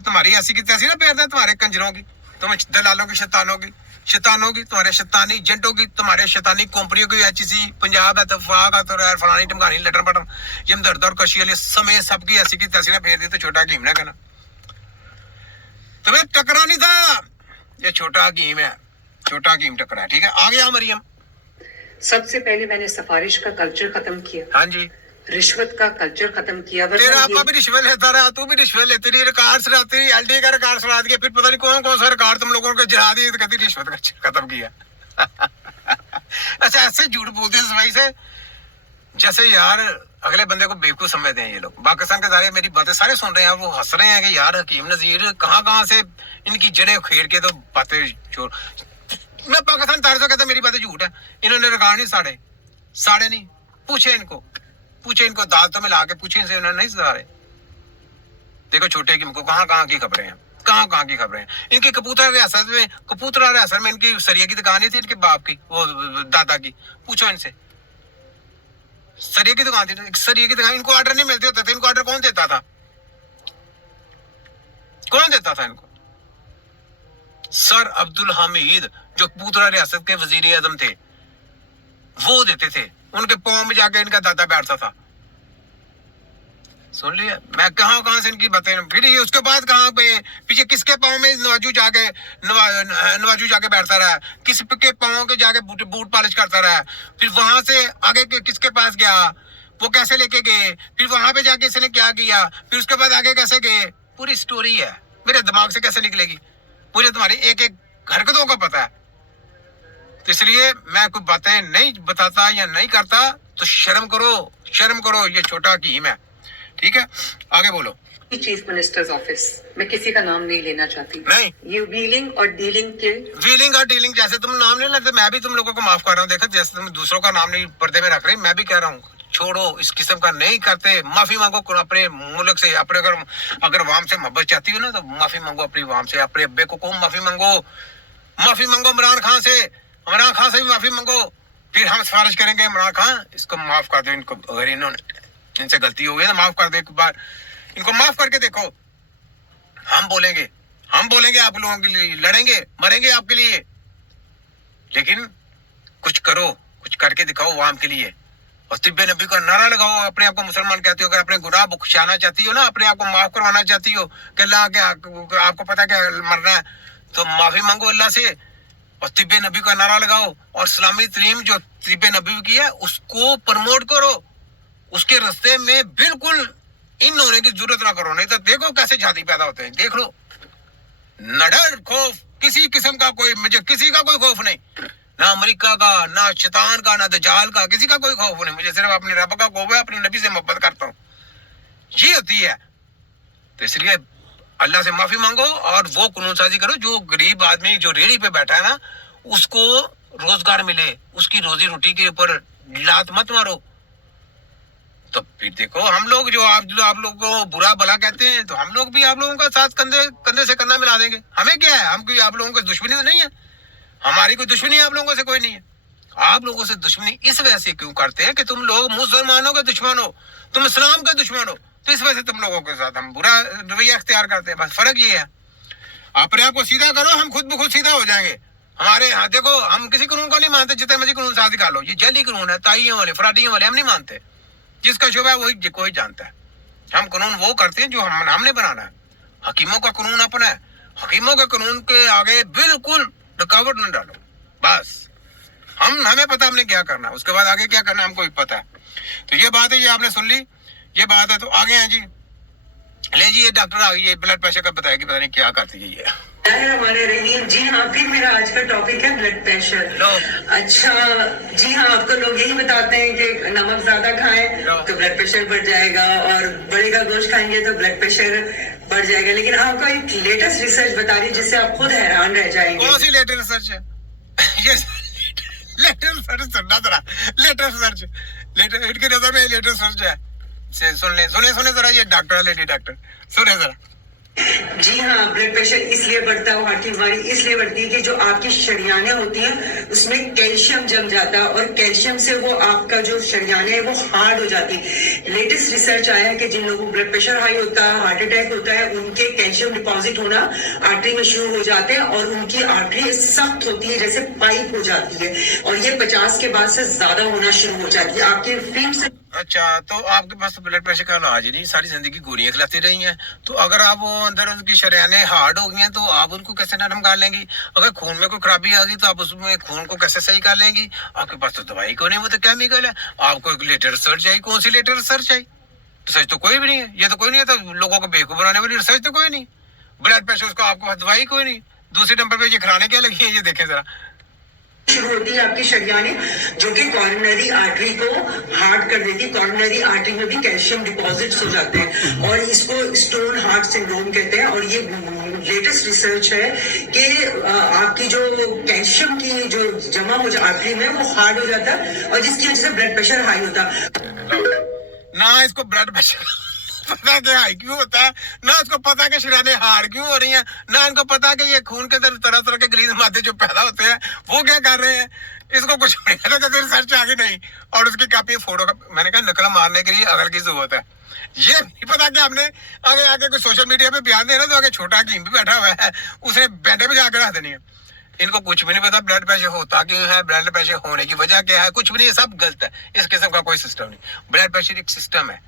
तुम्हारी ऐसी की तैसी ना पैर दे तुम्हारे कंजरों की, तुम दलालों की, शैतानों की, तुम्हारे शैतानी एजेंटों की, तुम्हारे शैतानी कंपनियों की, एचसी पंजाब है, तफाक है, तो यार फलानी टमकानी लटन पटन ये दर्द और कशी वाले समय सबकी ऐसी की तैसी ना फेर दी तो छोटा हकीम ना कहना। तुम्हें टकरा नहीं था, ये छोटा हकीम है, छोटा हकीम टकरा है। ठीक है, आ गया मरियम। सबसे पहले मैंने सिफारिश का कल्चर खत्म किया, हाँ जी, रिश्वत का कल्चर खत्म किया। तेरा आपा भी रिश्वत लेता रहा, तू भी रिश्वत लेती रही, रिकॉर्ड सुनाती रही, एलडी का रिकॉर्ड सुना दिया, फिर पता नहीं कौन कौन सा रिकॉर्ड तुम लोगों को जला दिए, तो कहती रिश्वत का खत्म किया। अच्छा, ऐसे झूठ बोलते हैं सफाई से, जैसे यार अगले बंदे को बेवकूफ समझते हैं ये लोग। पाकिस्तान के सारे मेरी बातें सारे सुन रहे हैं, वो हंस रहे हैं कि यार हकीम नजीर कहाँ से इनकी जड़ें उखेड़ के तो बातें छोड़। मैं पाकिस्तान तारे से कहता मेरी बातें झूठ है, इन्होंने रिकॉर्ड नहीं साड़े नहीं, पूछे इनको दांतों में ला के पूछे इनसे, उन्होंने नहीं सारे। देखो छोटे हकीम को कहाँ की खबरें हैं, कहाँ की खबरें हैं। इनकी कपूतरा रियासत में इनकी सरिया की दुकान थी, इनके बाप की, वो दादा की, पूछो इनसे। सरिया की दुकान थी, सरिया की दुकान, इनको ऑर्डर नहीं मिलते होते थे, इनको ऑर्डर कौन देता था इनको? सर अब्दुल हामिद जो कपूतरा रियासत के वजीर आजम थे, वो देते थे, उनके पाँव में जाके इनका दादा बैठता था। सुन लिया, मैं कहाँ से इनकी बातें। फिर ये उसके बाद कहाँ पे पीछे किसके पाँव में नवाजू जाके बैठता रहा, किस के पाँव के जाके बूट पॉलिश करता रहा, फिर वहां से आगे किसके पास गया, वो कैसे लेके गए, फिर वहां पे जाके इसने क्या किया, फिर उसके बाद आगे कैसे गए, पूरी स्टोरी है, मेरे दिमाग से कैसे निकलेगी, मुझे तुम्हारी एक एक हरकतों का पता है। तो इसलिए मैं कोई बातें नहीं बताता या नहीं करता, तो शर्म करो, ये छोटा हकीम है। ठीक है, आगे बोलो। चीफ मिनिस्टर्स ऑफिस, मैं किसी का नाम नहीं लेना चाहती, नहीं, ये व्हीलिंग और डीलिंग जैसे तुम नाम नहीं लेते, मैं भी तुम लोगों को माफ कर रहा हूँ। देखो जैसे तुम दूसरों का नाम नहीं पर्दे में रख रहे, मैं भी कह रहा हूँ छोड़ो, इस किस्म का नहीं करते। माफी मांगो अपने मुल्क से, अपने अगर वाम से मोहब्बत चाहती हो ना, तो माफी मांगो अपनी वाम से, अपने अब्बे को कौन माफी मांगो इमरान खान से भी माफी मांगो। फिर हम सिफारिश करेंगे, इमरान खान इसको माफ कर दो, इनको अगर इनसे गलती हो गई तो माफ कर दो, एक बार इनको माफ करके देखो। हम बोलेंगे आप लोगों के लिए, लड़ेंगे मरेंगे आपके लिए, लेकिन कुछ करो, कुछ करके दिखाओ वाम के लिए। और तिब्बे नबी का नारा लगाओ, अपने आप को मुसलमान कहती हो, अगर अपने गुनाह बख्शाना चाहती हो ना, अपने आप को माफ करवाना चाहती हो कि अल्लाह के आपको पता क्या मरना है, तो माफी मांगो अल्लाह से और तिब्बे नबी का नारा लगाओ, और इस्लामी तलीम जो तिब्बे नबी की है उसको प्रमोट करो, उसके रास्ते में बिल्कुल इन होने की जरूरत ना करो, नहीं तो देखो कैसे जाति पैदा होते हैं। देख लो, न डर खौफ किसी किस्म का, मुझे किसी का कोई खौफ नहीं, ना अमेरिका का, ना शैतान का, ना दज्जाल का, किसी का कोई खौफ नहीं, मुझे सिर्फ अपने रब का खौफ है, अपने नबी से मोहब्बत करता हूँ, ये होती है। तो इसलिए अल्लाह से माफी मांगो और वो कानून साजी करो, जो गरीब आदमी जो रेहड़ी पे बैठा है ना, उसको रोजगार मिले, उसकी रोजी रोटी के ऊपर लात मत मारो। तो फिर देखो, हम लोग जो आप लोग को बुरा भला कहते हैं, तो हम लोग भी आप लोगों का साथ कंधे से कंधा मिला देंगे। हमें क्या है, हम कोई आप लोगों की दुश्मनी तो नहीं है, हमारी कोई दुश्मनी आप लोगों से कोई नहीं है। आप लोगों से दुश्मनी इस वजह से क्यों करते हैं कि तुम लोग मुसलमानों के दुश्मन हो, तुम इस्लाम के दुश्मन हो, तो इस वजह से तुम लोगों के साथ हम बुरा रवैया अख्तियार करते हैं। बस फर्क ये है, अपने आप को सीधा करो, हम खुद ब खुद सीधा हो जाएंगे। हमारे यहाँ देखो, हम किसी कानून को नहीं मानते, जितने मर्जी कानून साजी कर लो, ये जली कानून है, ताइयों वाले फराडियों वाले हम नहीं मानते, जिसका शुबा है वही कोई जानता है। हम कानून वो करते हैं जो हमने बनाना है। हकीमों का कानून अपना है, हकीमों के कानून के आगे बिल्कुल रुकावट न डालो। बस हमें पता हमने क्या करना है, उसके बाद आगे क्या करना है हमको भी पता है। तो ये बात है, ये आपने सुन ली, ये बात है। तो आगे हैं जी, ले जी, ये डॉक्टर आ गई, ये ब्लड प्रेशर का बताया कि पता नहीं क्या करती है ये हमारे रहीम। जी हाँ, फिर मेरा आज का टॉपिक है ब्लड प्रेशर। अच्छा जी हाँ, आपको लोग यही बताते हैं कि नमक ज्यादा खाएं तो ब्लड प्रेशर बढ़ जाएगा, और बड़े का गोश्त खाएंगे तो ब्लड प्रेशर बढ़ जाएगा, लेकिन आपको एक लेटेस्ट रिसर्च बता रही है जिससे आप खुद हैरान रह जाएंगे। कौन सी लेटेस्ट रिसर्च है? ये लेटेस्ट रिसर्च सुनना जरा, इनकी नजर में लेटेस्ट रिसर्च है। सुने जरा, ये डॉक्टर लेडी डॉक्टर सुने जरा। जी हाँ, ब्लड प्रेशर इसलिए बढ़ता है, हार्ट की बीमारी इसलिए बढ़ती है कि जो आपकी शरीयानें होती हैं उसमें कैल्शियम जम जाता है और कैल्शियम से वो आपका जो शरीयानें है वो हार्ड हो जाती है। लेटेस्ट रिसर्च आया है कि जिन लोगों को ब्लड प्रेशर हाई होता है, हार्ट अटैक होता है, उनके कैल्शियम डिपॉजिट होना आर्टरी में शुरू हो जाते हैं और उनकी आर्टरी सख्त होती है, जैसे पाइप हो जाती है, और ये 50 के बाद से ज्यादा होना शुरू हो जाती है। आपके फीट से अच्छा, तो आपके पास तो ब्लड प्रेशर का इलाज ही नहीं, सारी जिंदगी गोलियां खिलाती रही हैं, तो अगर आप वो अंदर उनकी शरीयानें हार्ड हो गई हैं तो आप उनको कैसे नरम कर लेंगी? अगर खून में कोई खराबी आ गई तो आप उसमें खून को कैसे सही कर लेंगी? आपके पास तो दवाई को नहीं, वो तो केमिकल है। आपको एक लेटेस्ट रिसर्च चाहिए, कौन सी लेटेस्ट रिसर्च चाहिए? रिसर्च तो कोई भी नहीं है, ये तो कोई नहीं है, तो लोगों को बेवकूफ बनाने वाली रिसर्च तो कोई नहीं। ब्लड प्रेशर उसको आपके पास दवाई कोई नहीं। दूसरे नंबर पे ये खिलाने क्या लगी है, ये देखें जरा। शुरू होती है आपकी शरीयानें, जो कि कॉर्नरी आर्टरी को हार्ड कर देती है। कॉर्नरी आर्टरी में भी कैल्शियम डिपॉजिट्स हो जाते हैं और इसको स्टोन हार्ट सिंड्रोम कहते हैं। और ये लेटेस्ट रिसर्च है कि आपकी जो कैल्शियम की जो जमा हो जाए आर्टरी में वो हार्ड हो जाता है और जिसकी वजह से ब्लड प्रेशर हाई होता है। ना इसको ब्लड प्रेशर पता कि हाई क्यों होता है, ना उसको पता कि शरीयानें हार्ड क्यों हो रही हैं, ना इनको पता कि ये खून के अंदर तरह तरह के गलीज मादे जो पैदा होते हैं वो क्या कर रहे हैं। इसको कुछ नहीं पता, जैसे रिसर्च आगे नहीं। और उसकी कापी फोटो का मैंने कहा नकल मारने के लिए अकल की जरूरत है। ये नहीं पता कि आपने आगे आगे कोई सोशल मीडिया पे बयान देना तो आगे छोटा हकीम भी बैठा हुआ है, उसे बैठे पे जाकर रख देनी है। इनको कुछ भी नहीं पता ब्लड प्रेशर होता क्यों है, ब्लड प्रेशर होने की वजह क्या है, कुछ भी नहीं, सब गलत है। इस किस्म का कोई सिस्टम नहीं। ब्लड प्रेशर एक सिस्टम है।